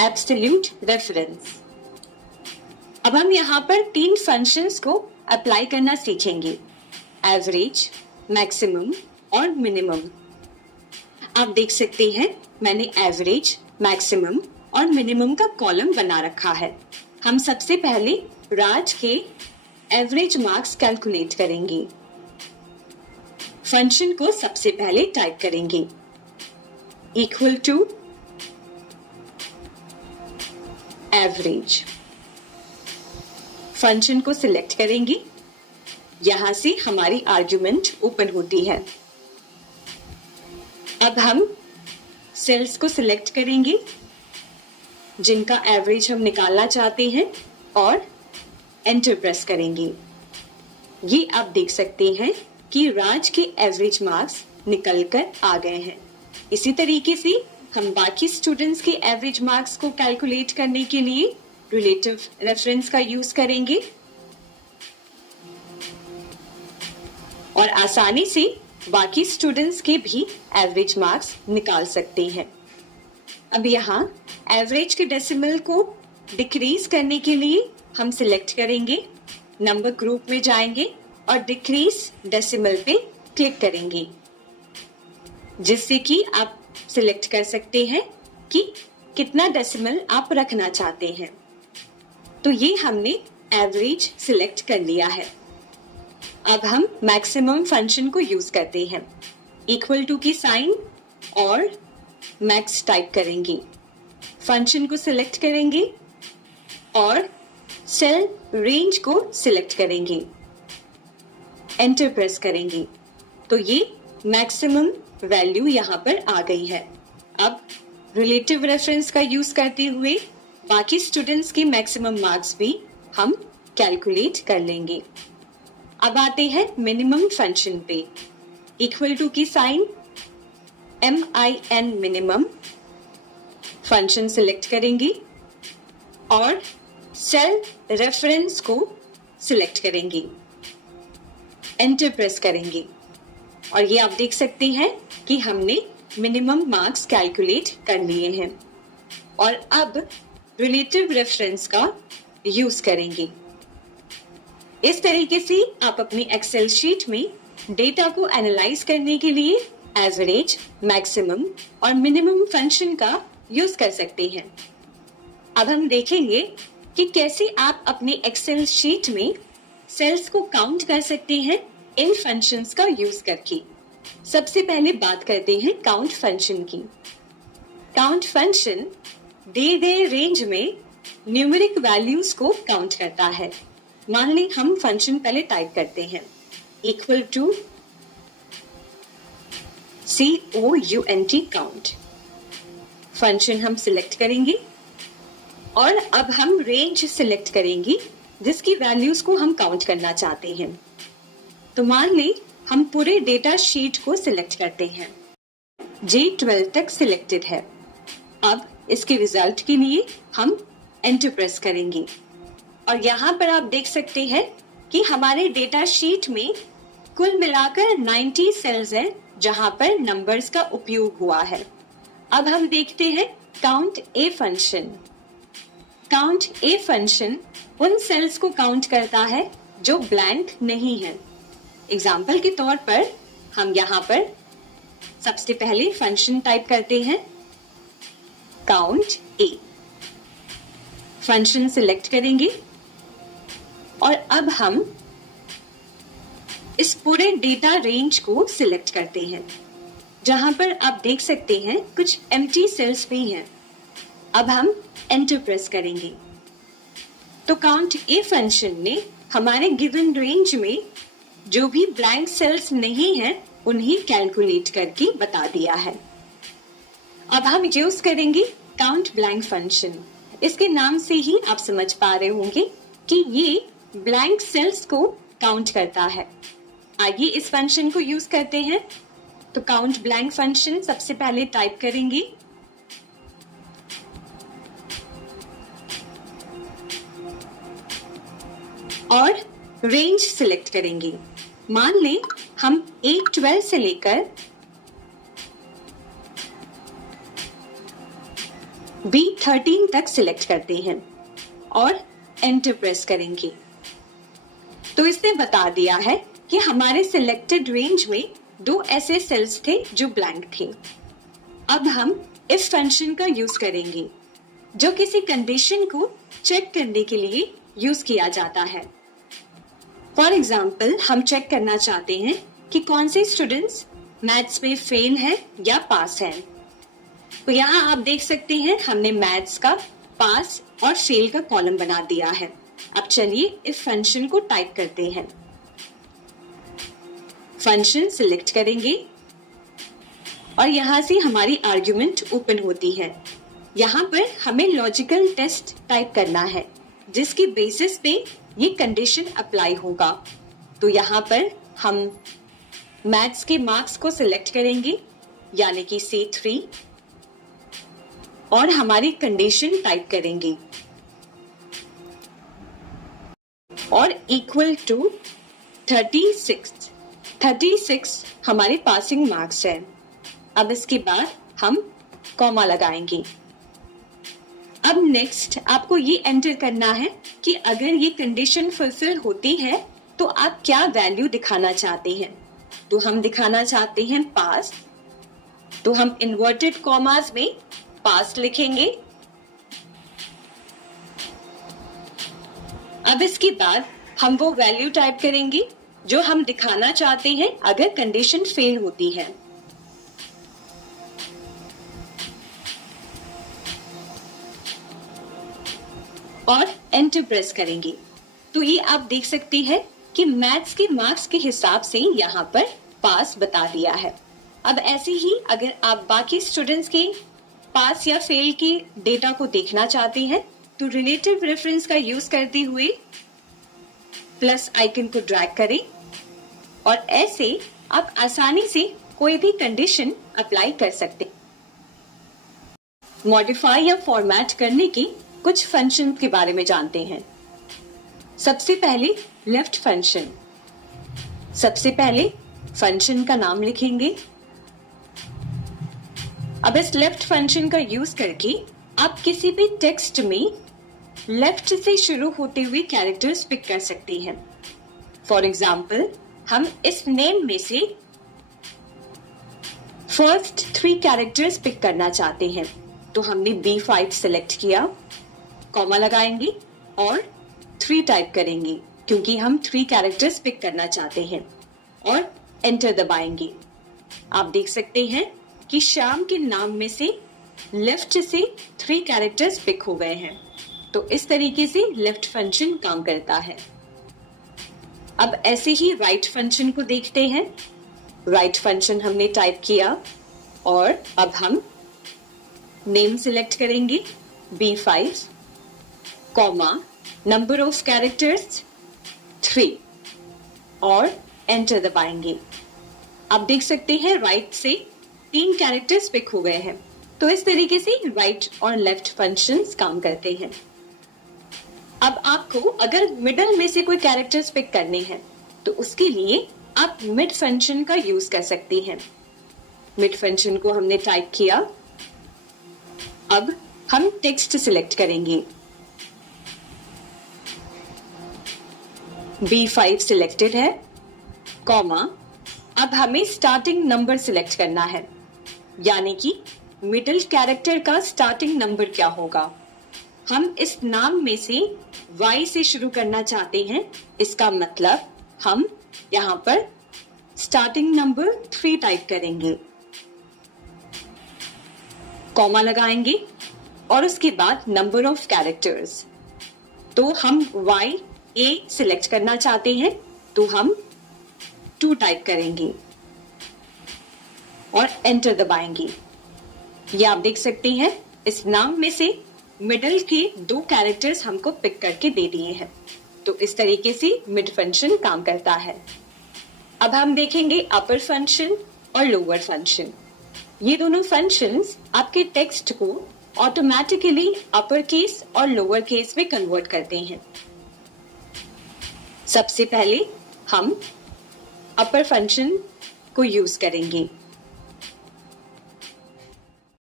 Absolute reference. अब हम यहाँ पर 3 फंक्शंस को अप्लाई करना सीखेंगे, एवरेज, मैक्सिमम और मिनिमम। आप देख सकते हैं मैंने एवरेज, मैक्सिमम और मिनिमम का कॉलम बना रखा है। हम सबसे पहले राज के एवरेज मार्क्स कैलकुलेट करेंगे। फंक्शन को सबसे पहले टाइप करेंगे, इक्वल टू एवरेज। फंक्शन को सिलेक्ट करेंगे, यहां से हमारी आर्गुमेंट ओपन होती है। अब हम सेल्स को सिलेक्ट करेंगे जिनका एवरेज हम निकालना चाहते हैं और एंटर प्रेस करेंगे। ये आप देख सकते हैं कि राज के एवरेज मार्क्स निकल कर आ गए हैं। इसी तरीके से हम बाकी स्टूडेंट्स के एवरेज मार्क्स को कैलकुलेट करने के लिए रिलेटिव रेफरेंस का यूज करेंगे और आसानी से बाकी स्टूडेंट्स के भी एवरेज मार्क्स निकाल सकते हैं। अब यहाँ एवरेज के डेसिमल को डिक्रीज करने के लिए हम सिलेक्ट करेंगे, नंबर ग्रुप में जाएंगे और डिक्रीज डेसिमल पे क्लिक करेंगे, जिससे कि आप सिलेक्ट कर सकते हैं कि कितना डेसिमल आप रखना चाहते हैं। तो ये हमने एवरेज सिलेक्ट कर लिया है। अब हम मैक्सिमम फंक्शन को यूज करते हैं, इक्वल टू की साइन और मैक्स टाइप करेंगे, फंक्शन को सिलेक्ट करेंगे और सेल रेंज को सिलेक्ट करेंगे, एंटर प्रेस करेंगे। तो ये मैक्सिमम वैल्यू यहाँ पर आ गई है। अब रिलेटिव रेफरेंस का यूज करते हुए बाकी स्टूडेंट्स के मैक्सिमम मार्क्स भी हम कैलकुलेट कर लेंगे। अब आते हैं मिनिमम फंक्शन पे, इक्वल टू की sign, MIN minimum, function select करेंगे और सेल रेफरेंस को सिलेक्ट करेंगे, एंटर प्रेस करेंगे और ये आप देख सकते हैं कि हमने मिनिमम मार्क्स कैलकुलेट कर लिए हैं। और अब रिलेटिव रेफरेंस का यूज करेंगे। इस तरीके से आप अपनी एक्सेल शीट में डेटा को एनालाइज करने के लिए एवरेज, मैक्सिमम और मिनिमम फंक्शन का यूज कर सकते हैं। अब हम देखेंगे कि कैसे आप अपने एक्सेल शीट में सेल्स को काउंट कर सकते हैं इन फंक्शंस का यूज करके। सबसे पहले बात करते हैं काउंट फंक्शन की। काउंट फंक्शन दिए गए रेंज में न्यूमेरिक वैल्यूज को काउंट करता है। मान लें हम फंक्शन पहले टाइप करते हैं, equal to COUNT count. Function हम सिलेक्ट करेंगे और अब हम रेंज सिलेक्ट करेंगे जिसकी वैल्यूज को हम काउंट करना चाहते हैं। तो मान लें हम पूरे डेटा शीट को सिलेक्ट करते हैं, J12 तक सिलेक्टेड है। अब इसके रिजल्ट के लिए हम एंटर प्रेस करेंगे और यहाँ पर आप देख सकते हैं कि हमारे डेटा शीट में कुल मिलाकर 90 सेल्स हैं जहां पर नंबर्स का उपयोग हुआ है। अब हम देखते हैं count a function. Count a function उन सेल्स को काउंट करता है जो ब्लैंक नहीं है। एग्जाम्पल के तौर पर हम यहाँ पर सबसे पहले फंक्शन टाइप करते हैं, काउंट ए। फंक्शन सिलेक्ट करेंगे और अब हम इस पूरे डेटा रेंज को सिलेक्ट करते हैं, जहां पर आप देख सकते हैं कुछ एम्प्टी सेल्स भी हैं। अब हम एंटर प्रेस करेंगे तो काउंट ए फंक्शन ने हमारे गिवन रेंज में जो भी ब्लैंक सेल्स नहीं हैं उन्हें कैलकुलेट करके बता दिया है। अब हम यूज करेंगे काउंट ब्लैंक फंक्शन। इसके नाम से ही आप समझ पा रहे होंगे कि ये ब्लैंक सेल्स को काउंट करता है। आइए इस फंक्शन को यूज करते हैं। तो काउंट ब्लैंक फंक्शन सबसे पहले टाइप करेंगे, और रेंज सिलेक्ट करेंगे। मान लें हम A12 से लेकर B13 तक सिलेक्ट करते हैं और एंटर प्रेस करेंगे। तो इसने बता दिया है कि हमारे सिलेक्टेड रेंज में 2 ऐसे सेल्स थे जो ब्लैंक थे। अब हम इफ फंक्शन का यूज करेंगे जो किसी कंडीशन को चेक करने के लिए यूज किया जाता है। फॉर एग्जाम्पल, हम चेक करना चाहते हैं कि कौन से स्टूडेंट्स मैथ्स में फेल हैं या पास हैं। तो यहाँ आप देख सकते हैं हमने मैथ्स का पास और फेल का कॉलम बना दिया है। अब चलिए इस फंक्शन को टाइप करते हैं। फंक्शन सिलेक्ट करेंगे और यहाँ से हमारी आर्गुमेंट ओपन होती है। यहाँ पर हमें लॉजिकल टेस्ट टाइप करना है जिसकी बेसिस पे ये कंडीशन अप्लाई होगा। तो यहाँ पर हम मैथ्स के मार्क्स को सिलेक्ट करेंगे यानी कि C3 और हमारी कंडीशन टाइप करेंगे और इक्वल टू 36 हमारे पासिंग मार्क्स है। अब इसके बाद हम कॉमा लगाएंगे। अब नेक्स्ट आपको ये एंटर करना है कि अगर ये कंडीशन फुलफिल होती है तो आप क्या वैल्यू दिखाना चाहते हैं। तो हम दिखाना चाहते हैं पास, तो हम इन्वर्टेड कॉमास में पास लिखेंगे। अब इसके बाद हम वो वैल्यू टाइप करेंगे जो हम दिखाना चाहते हैं अगर कंडीशन फेल होती है। और एंटर प्रेस करेंगे। तो ये आप देख सकते हैं कि मैथ्स के मार्क्स के हिसाब से यहाँ पर पास बता दिया है। अब ऐसे ही अगर आप बाकी स्टूडेंट्स के पास या फेल के डेटा को देखना चाहते हैं तो रिलेटिव रेफरेंस का यूज करते हुए प्लस आइकन को ड्रैग करें और ऐसे आप आसानी से कोई भी कंडीशन अप्लाई कर सकते हैं। मॉडिफाई या फॉर्मेट करने की कुछ फंक्शन के बारे में जानते हैं। सबसे पहले लेफ्ट फंक्शन। सबसे पहले फंक्शन का नाम लिखेंगे। अब इस लेफ्ट फंक्शन का यूज करके आप किसी भी टेक्स्ट में लेफ्ट से शुरू होते हुए कैरेक्टर्स पिक कर सकते हैं। फॉर एग्जाम्पल, हम इस नेम में से फर्स्ट 3 कैरेक्टर्स पिक करना चाहते हैं। तो हमने B5 सिलेक्ट किया, कॉमा लगाएंगे और 3 टाइप करेंगे क्योंकि हम 3 कैरेक्टर्स पिक करना चाहते हैं और एंटर दबाएंगे। आप देख सकते हैं कि श्याम के नाम में से लेफ्ट से 3 कैरेक्टर्स पिक हो गए हैं। तो इस तरीके से लेफ्ट फंक्शन काम करता है। अब ऐसे ही राइट फंक्शन को देखते हैं। राइट फंक्शन हमने टाइप किया और अब हम नेम सिलेक्ट करेंगे B5, comma, number of characters 3 और एंटर दबाएंगे। आप देख सकते हैं राइट से 3 कैरेक्टर्स पिक हो गए हैं। तो इस तरीके से राइट और लेफ्ट फंक्शंस काम करते हैं। अब आपको अगर मिडल में से कोई कैरेक्टर्स पिक करने हैं तो उसके लिए आप मिड फंक्शन का यूज कर सकते हैं। मिड फंक्शन को हमने टाइप किया। अब हम टेक्स्ट सिलेक्ट करेंगे। B5 सिलेक्टेड है, कॉमा, अब हमें स्टार्टिंग नंबर सिलेक्ट करना है यानी कि मिडिल कैरेक्टर का स्टार्टिंग नंबर क्या होगा। हम इस नाम में से Y से शुरू करना चाहते हैं। इसका मतलब हम यहाँ पर स्टार्टिंग नंबर 3 टाइप करेंगे, कॉमा लगाएंगे और उसके बाद नंबर ऑफ कैरेक्टर्स। तो हम A सिलेक्ट करना चाहते हैं तो हम 2 टाइप करेंगे और एंटर दबाएंगे। ये आप देख सकते हैं इस नाम में से मिडिल के 2 कैरेक्टर्स हमको पिक करके दे दिए हैं। तो इस तरीके से मिड फंक्शन काम करता है। अब हम देखेंगे अपर फंक्शन और लोअर फंक्शन। ये दोनों फंक्शंस आपके टेक्स्ट को ऑटोमेटिकली अपर केस और लोअर केस में कन्वर्ट करते हैं। सबसे पहले हम अपर फंक्शन को यूज करेंगे।